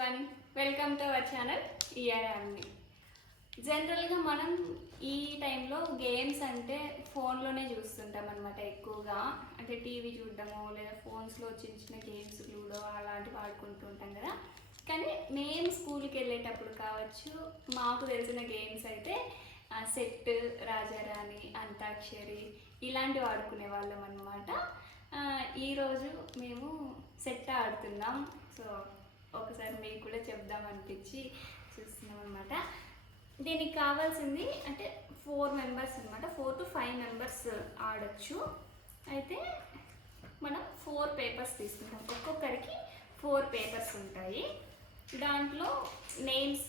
One welcome to our channel ఇయర్ఆర్ని జనరల్గా మనం ఈ టైంలో గేమ్స్ అంటే ఫోన్లోనే చూస్తుంటాం అనమాట ఎక్కువగా. అంటే టీవీ చూడడము లేదా ఫోన్స్లో చిన్న చిన్న గేమ్స్ లూడో అలాంటివి ఆడుకుంటూ ఉంటాం కదా. కానీ మేము స్కూల్కి వెళ్ళేటప్పుడు కావచ్చు మాకు తెలిసిన గేమ్స్ అయితే సెట్ రాజారాణి అంతాక్షరి ఇలాంటివి ఆడుకునే వాళ్ళం అనమాట ఈరోజు మేము సెట్ ఆడుతున్నాం. సో ఒకసారి మీకు కూడా చెప్దాం అనిపించి చూస్తున్నాం అనమాట దీనికి కావాల్సింది అంటే ఫోర్ మెంబర్స్ అనమాట ఫోర్ టు ఫైవ్ మెంబర్స్ ఆడచ్చు. అయితే మనం ఫోర్ పేపర్స్ తీసుకుంటాం. ఒక్కొక్కరికి ఫోర్ పేపర్స్ ఉంటాయి. దాంట్లో నేమ్స్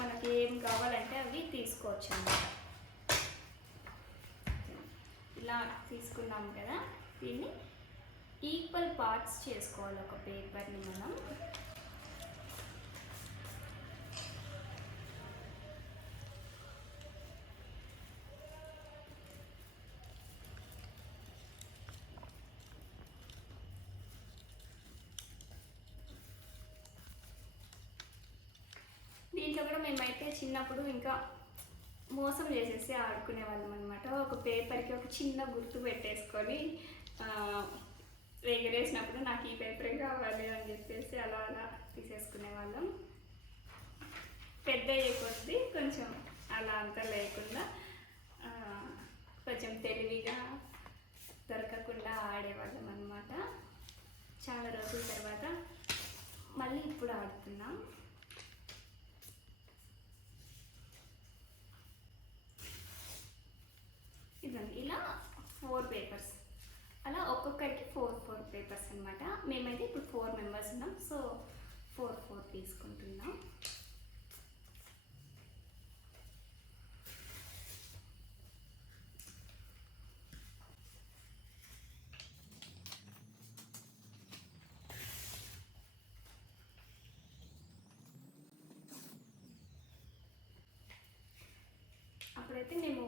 మనకి ఏం కావాలంటే అవి తీసుకోవచ్చు అన్నమాట. ఇలా తీసుకున్నాం కదా. దీన్ని ఈక్వల్ పార్ట్స్ చేసుకోవాలి ఒక పేపర్ని మనం దీంట్లో కూడా మేమైతే చిన్నప్పుడు ఇంకా మోసం చేసేసి ఆడుకునే వాళ్ళం అనమాట ఒక పేపర్కి ఒక చిన్న గుర్తు పెట్టేసుకొని ఎగరేసినప్పుడు నాకు ఈ పేపరే కావాలి అని చెప్పేసి అలా అలా తీసేసుకునే వాళ్ళం పెద్ద అయ్యే కొంచెం అలా అంతా లేకుండా కొంచెం తెలివిగా దొరకకుండా ఆడేవాళ్ళం అనమాట చాలా రోజుల తర్వాత మళ్ళీ ఇప్పుడు ఆడుతున్నాం. ఇదండి ఇలా ఫోర్ పేపర్స్ అలా ఒక్కొక్కరికి ఫోర్ ఫోర్ పేపర్స్ అనమాట మేమైతే ఇప్పుడు ఫోర్ మెంబర్స్ ఉన్నాం. సో ఫోర్ ఫోర్ తీసుకుంటున్నాం. అప్పుడైతే మేము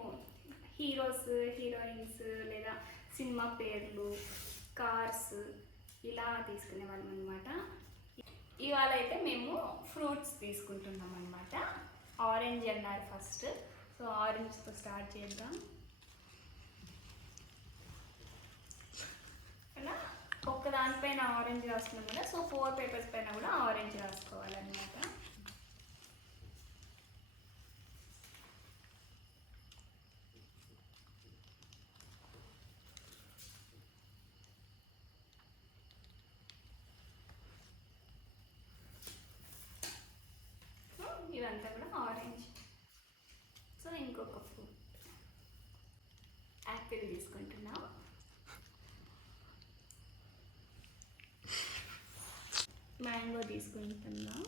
హీరోస్ హీరోయిన్స్ లేదా సినిమా పేర్లు కార్స్ ఇలా తీసుకునే వాళ్ళం అనమాట ఇవాళ అయితే మేము ఫ్రూట్స్ తీసుకుంటున్నాం అనమాట ఆరెంజ్ అన్నారు ఫస్ట్. సో ఆరెంజ్తో స్టార్ట్ చేద్దాం. ఇలా ఒక్క దానిపైన ఆరెంజ్ రాసుకున్నాం కదా సో ఫోర్ పేపర్స్ పైన కూడా ఆరెంజ్ రాసుకోవాలన్నమాట సో ఇదంతా కూడా ఆరెంజ్ సో ఇంకొక ఫ్రూట్ యాపిల్ తీసుకుంటున్నాం మ్యాంగో తీసుకుంటున్నాం.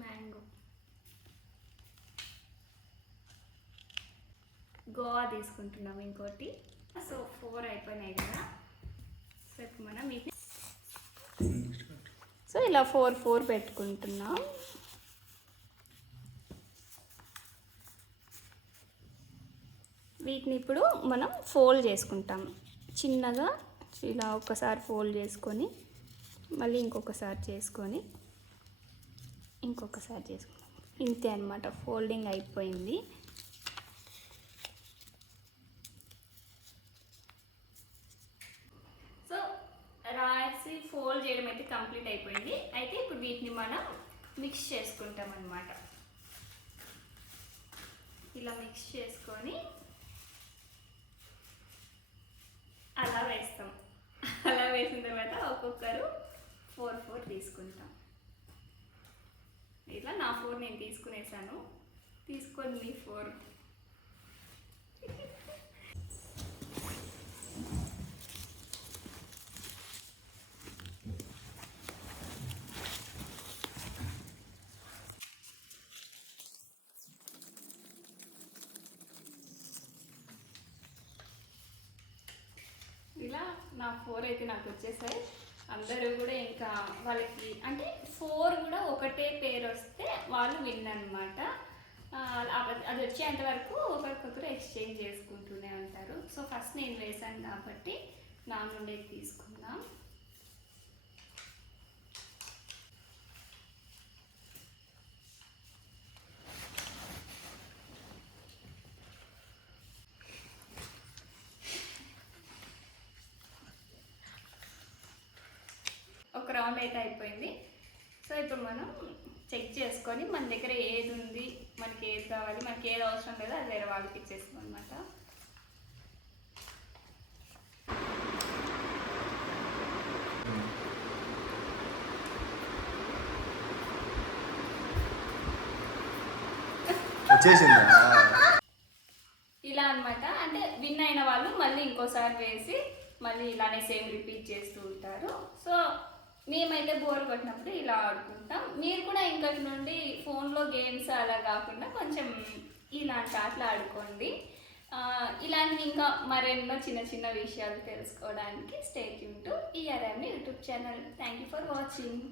మ్యాంగో. గోవా తీసుకుంటున్నాం ఇంకోటి. సో ఫోర్ అయిపోయినాయి కదా. సో ఇప్పుడు మనం ఇది సో ఇలా ఫోర్ ఫోర్ పెట్టుకుంటున్నాం. వీటిని ఇప్పుడు మనం ఫోల్డ్ చేసుకుంటాం. చిన్నగా ఇలా ఒకసారి ఫోల్డ్ చేసుకొని మళ్ళీ ఇంకొకసారి చేసుకొని ఇంకొకసారి చేసుకున్నాం ఇంతే అనమాట ఫోల్డింగ్ అయిపోయింది. సో రాసి ఫోల్డ్ చేయడం అయితే కంప్లీట్ అయిపోయింది. అయితే ఇప్పుడు వీటిని మనం మిక్స్ చేసుకుంటాం అనమాట ఇలా మిక్స్ చేసుకొని అలా వేస్తాం అలా వేసిన తర్వాత ఒక్కొక్కరు ఫోర్ ఫోర్ తీసుకుంటాం. ఇట్లా నా ఫోర్ నేను తీసుకునేసాను. తీసుకొని మీ ఫోర్. ఇలా నా ఫోర్ అయితే నాకు వచ్చేసాయి. అందరూ కూడా ఇంకా వాళ్ళకి అంటే ఫోర్ కూడా ఒకటే పేరు వస్తే వాళ్ళు విన్ అనమాట అది వచ్చేంత వరకు ఒకరికొకరు ఎక్స్చేంజ్ చేసుకుంటూనే ఉంటారు. సో ఫస్ట్ నేను వేసాను కాబట్టి నా నుండి తీసుకుందాం. రౌండ్ అయితే అయిపోయింది. సో ఇప్పుడు మనం చెక్ చేసుకొని మన దగ్గర ఏది ఉంది మనకి ఏది కావాలి మనకి ఏది అవసరం లేదో అది వేరే వాళ్ళకి ఇచ్చేస్తాం అనమాట ఇలా అన్నమాట. అంటే విన్ అయిన వాళ్ళు మళ్ళీ ఇంకోసారి వేసి మళ్ళీ ఇలానే సేమ్ రిపీట్ చేస్తూ ఉంటారు. సో మేమైతే బోర్ కొట్టినప్పుడు ఇలా ఆడుకుంటాం. మీరు కూడా ఇంకటి నుండి ఫోన్లో గేమ్స్ అలా కాకుండా కొంచెం ఇలాంటి ఆటలు ఆడుకోండి. ఇలాంటి ఇంకా మరెన్నో చిన్న చిన్న విషయాలు తెలుసుకోవడానికి స్టేట్ యూట్యూబ్ ఈ ఆర్ఆర్ని YouTube channel thank you for watching